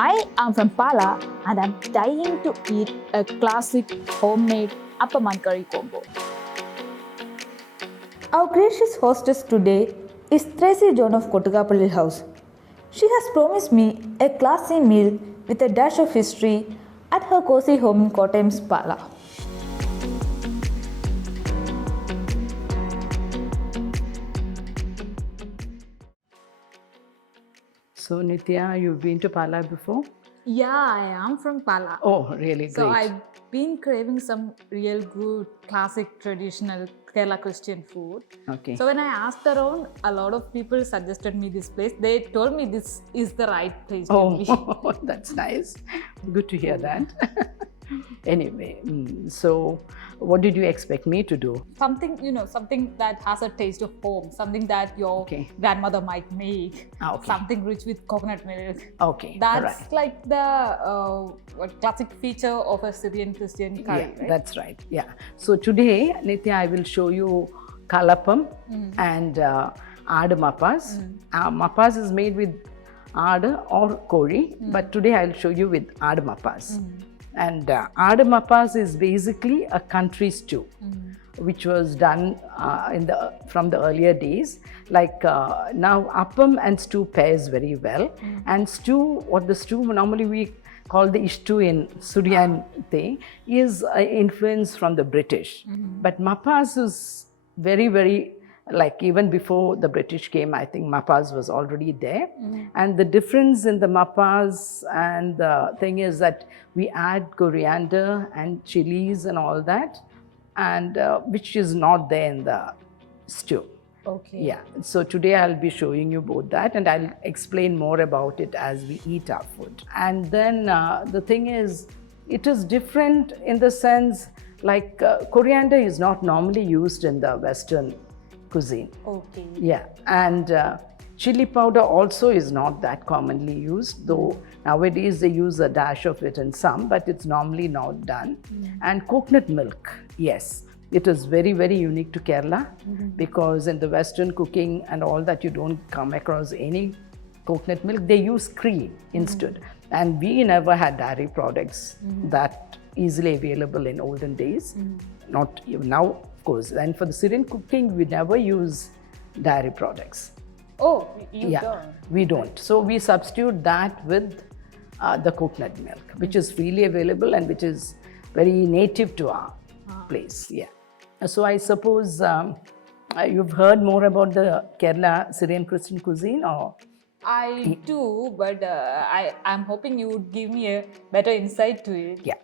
I am from Pala and I'm dying to eat a classic homemade Appam and curry combo. Our gracious hostess today is Thressi John of Kottukappally house. She has promised me a classy meal with a dash of history at her cozy home in Kottayam's Pala. So Nitya, you've been to Pala before? Yeah, I am from Pala. Oh, really? So Great. I've been craving some real good, classic, traditional Kerala Christian food. Okay. So when I asked around, a lot of people suggested me this place. They told me this is the right place to be. Oh, that's nice. Good to hear that. Anyway, so what did you expect me to do? Something, something that has a taste of home, something that your grandmother might make, something rich with coconut milk. Okay, That's like the classic feature of a Syrian Christian curry, yeah, right? that's right. Yeah. So today, Nitya, I will show you Kallappam and Mappas. Mappas is made with aad or kori, but today I'll show you with Mappas. And Mappas is basically a country stew, which was done from the earlier days. Like now, Appam and stew pairs very well. And stew, what the stew normally we call the ishtu in Syrian thing, is influence from the British. But Mappas is very, very, like even before the British came, I think Mappas was already there. And the difference in the Mappas and the thing is that we add coriander and chilies and all that, and which is not there in the stew. Okay. Yeah, so today I'll be showing you both that, and I'll explain more about it as we eat our food. And then the thing is, it is different in the sense like coriander is not normally used in the Western cuisine. Okay. Yeah, and chili powder also is not that commonly used, though nowadays they use a dash of it in some, but it's normally not done. And coconut milk, yes, it is very, very unique to Kerala because in the Western cooking and all that, you don't come across any coconut milk. They use cream instead. And we never had dairy products that easily available in olden days. Not even now, of course. And for the Syrian cooking, we never use dairy products. Oh, you don't? We don't. So we substitute that with the coconut milk, which is freely available and which is very native to our place. Yeah. So I suppose you've heard more about the Kerala Syrian Christian cuisine, or? I do, but I'm hoping you would give me a better insight to it. Yeah.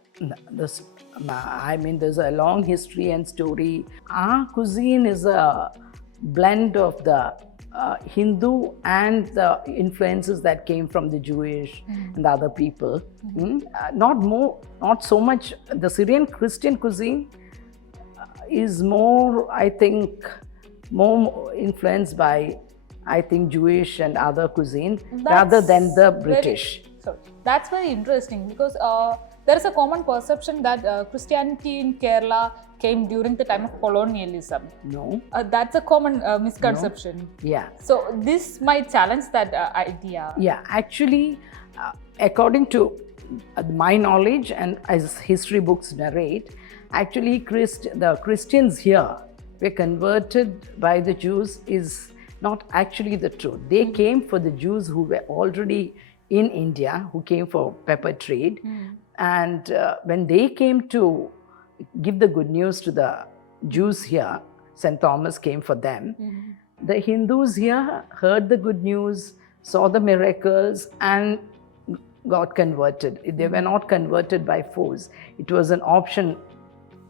I mean, there's a long history and story. Our cuisine is a blend of the Hindu and the influences that came from the Jewish and the other people. Not so much. The Syrian Christian cuisine is more, I think, more influenced by, I think, Jewish and other cuisine rather than the British. That's very interesting because there is a common perception that Christianity in Kerala came during the time of colonialism. No. That's a common misconception. No. Yeah. So this might challenge that idea. Yeah, actually, according to my knowledge and as history books narrate, actually the Christians here were converted by the Jews is not actually the truth. They came for the Jews who were already in India, who came for pepper trade. And when they came to give the good news to the Jews here, St. Thomas came for them. The Hindus here heard the good news, saw the miracles, and got converted. They were not converted by force. It was an option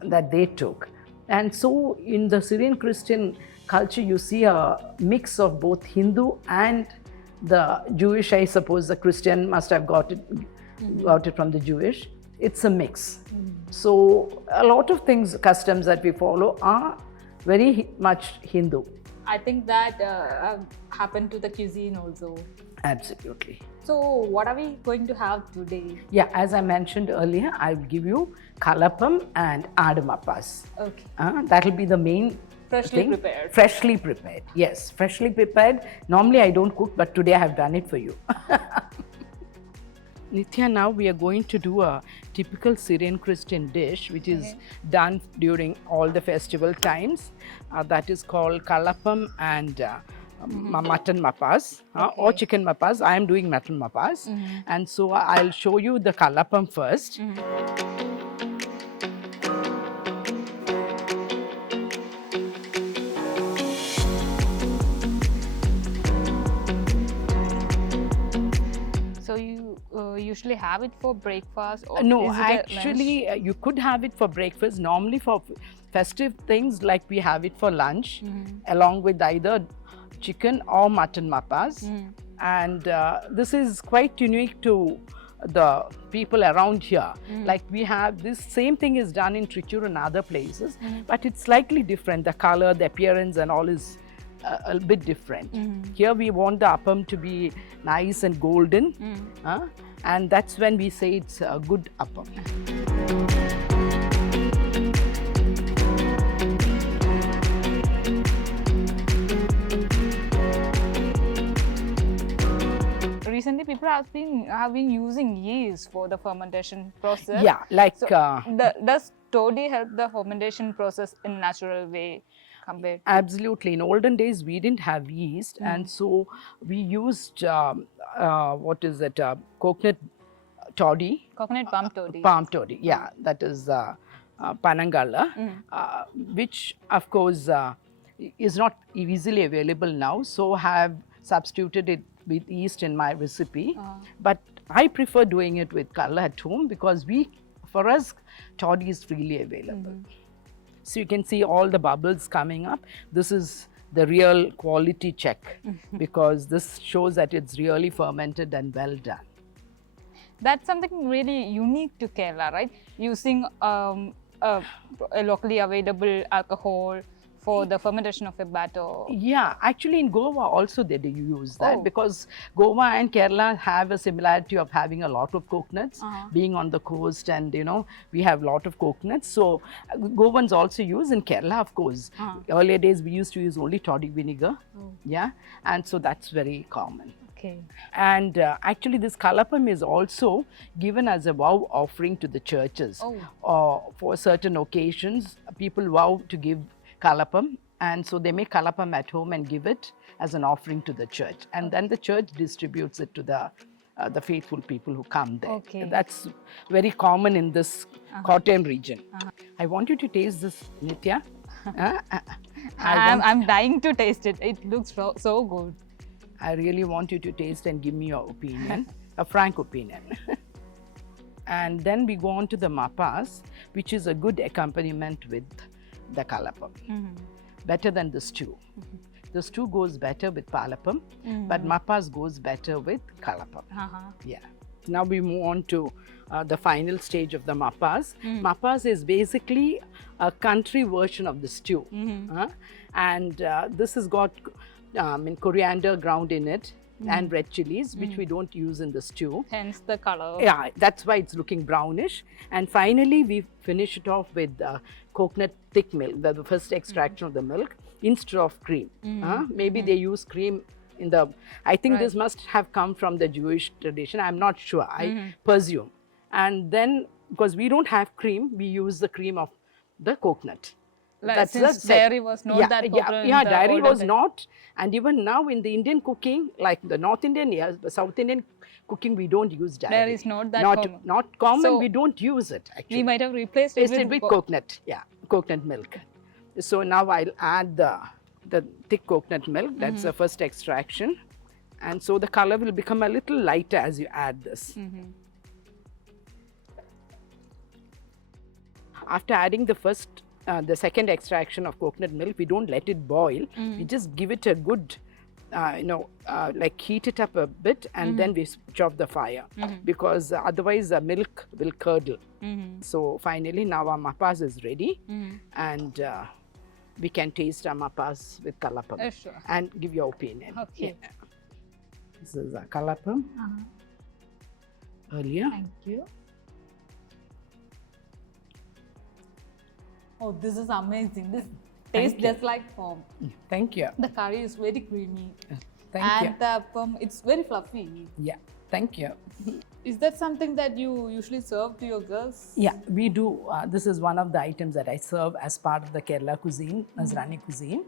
that they took. And so in the Syrian Christian culture, you see a mix of both Hindu and the Jewish. I suppose the Christian must have got it from the Jewish. It's a mix. So a lot of things, customs that we follow are very much Hindu. I think that happened to the cuisine also. Absolutely. So what are we going to have today? Yeah, as I mentioned earlier, I'll give you Kallappam and Mappas. Okay. That'll be the main Freshly prepared. Freshly prepared, yes. Freshly prepared. Normally I don't cook, but today I have done it for you. Nithya, now we are going to do a typical Syrian Christian dish which is done during all the festival times. That is called Kallappam and Mutton Mappas or chicken mappas. I am doing mutton mappas. And so I'll show you the Kallappam first. So you usually have it for breakfast or No, is it a lunch? actually, you could have it for breakfast. Normally, for festive things, like we have it for lunch, along with either chicken or mutton mappas. And this is quite unique to the people around here. Like we have this same thing is done in Trichy and other places, but it's slightly different. The color, the appearance, and all is a bit different. Here we want the appam to be nice and golden, and that's when we say it's a good appam. Recently, people have been using yeast for the fermentation process. Yeah, like So, does toddy help the fermentation process in natural way compared? absolutely. In olden days, we didn't have yeast, and so we used coconut toddy. Coconut palm toddy. Palm toddy, yeah, that is Panangala, which of course is not easily available now, so have substituted it with yeast in my recipe. But I prefer doing it with Kerala at home because for us, toddy is freely available. So you can see all the bubbles coming up. This is the real quality check because this shows that it's really fermented and well done. That's something really unique to Kerala, right? Using a locally available alcohol for the fermentation of a batter. Yeah, actually in Goa also they do use that because Goa and Kerala have a similarity of having a lot of coconuts, being on the coast, and we have a lot of coconuts. So Goans also use in Kerala, of course. Earlier days we used to use only toddy vinegar, yeah, and so that's very common. Okay. And actually this Kallappam is also given as a vow offering to the churches. For certain occasions, people vow to give Kallappam, and so they make Kallappam at home and give it as an offering to the church, and then the church distributes it to the faithful people who come there. Okay. That's very common in this Kottayam region. I want you to taste this, Nithya. I'm dying to taste it. It looks so good. I really want you to taste and give me your opinion, a frank opinion. And then we go on to the mappas, which is a good accompaniment with the Kallappam. Better than the stew. The stew goes better with Kallappam, but mappas goes better with Kallappam. Yeah. Now we move on to the final stage of the mappas. Mappas is basically a country version of the stew. And this has got coriander ground in it and red chilies, which we don't use in the stew. Hence the color. Yeah, that's why it's looking brownish. And finally, we finish it off with coconut thick milk, the first extraction of the milk, instead of cream. Maybe they use cream in the, I think this must have come from the Jewish tradition. I'm not sure, I presume. And then, because we don't have cream, we use the cream of the coconut. Like, since dairy was not that popular in the dairy older was days. not, and even now in the Indian cooking, like the North Indian, the South Indian cooking, we don't use dairy. Dairy is not that common. Not common, So, we don't use it actually. We might have replaced it with coconut, coconut milk. So now I'll add the thick coconut milk, that's the first extraction. And so the color will become a little lighter as you add this. After adding the second extraction of coconut milk, we don't let it boil. We just give it a good, like heat it up a bit, and then we switch off the fire because otherwise the milk will curdle. So finally now our mappas is ready, and we can taste our mappas with Kallappam Sure. and give your opinion. Okay. Yeah. This is a Kallappam earlier. Thank you. Oh, this is amazing. This tastes just like home. Thank you. The curry is very creamy. Thank and you. the appam, it's very fluffy. Yeah, thank you. Is that something that you usually serve to your girls? Yeah, we do. This is one of the items that I serve as part of the Kerala cuisine, Nasrani cuisine.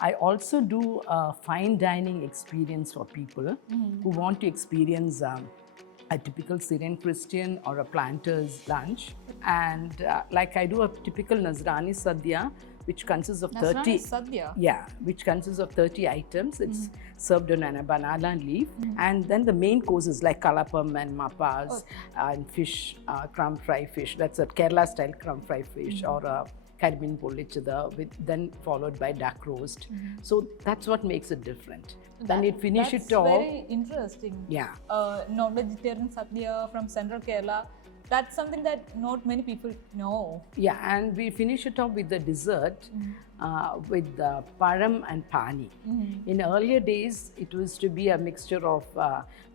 I also do a fine dining experience for people who want to experience a typical Syrian Christian or a planter's lunch. And like I do a typical Nazarani Sadhya, which consists of Nasrani Sadhya? Yeah, which consists of 30 items. It's served on a banana leaf. And then the main courses like Kallappam and Mappas and fish, crumb fry fish. That's a Kerala style crumb fry fish or a Caribbean pollichada, with then followed by duck roast. So that's what makes it different. Then it finish it off. That's very interesting. Yeah. Non-vegetarian Sadhya from Central Kerala. That's something that not many people know. Yeah, and we finish it off with the dessert with param and pani. In earlier days, it was to be a mixture of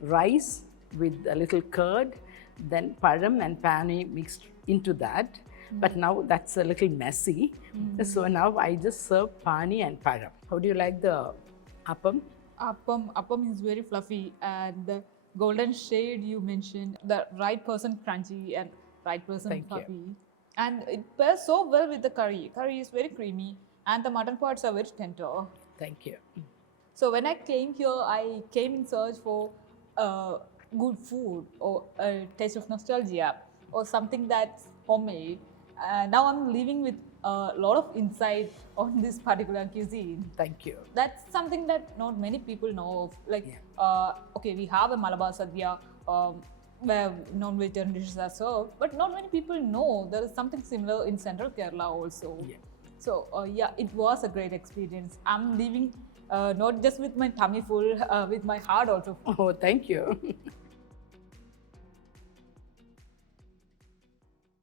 rice with a little curd, then param and pani mixed into that. But now that's a little messy. So now I just serve pani and param. How do you like the appam? Appam is very fluffy, and the golden shade you mentioned, the right person crunchy and right person Thank you. fluffy. And it pairs so well with the curry. Curry is very creamy and the mutton parts are very tender. Thank you. So when I came here, I came in search for good food or a taste of nostalgia or something that's homemade. Now I'm living with a lot of insight on this particular cuisine. Thank you. That's something that not many people know of. Like, okay, we have a Malabar Sadhya where non-vegetarian dishes are served, but not many people know there is something similar in Central Kerala also. Yeah. So, yeah, it was a great experience. I'm leaving not just with my tummy full, with my heart also. Oh, thank you.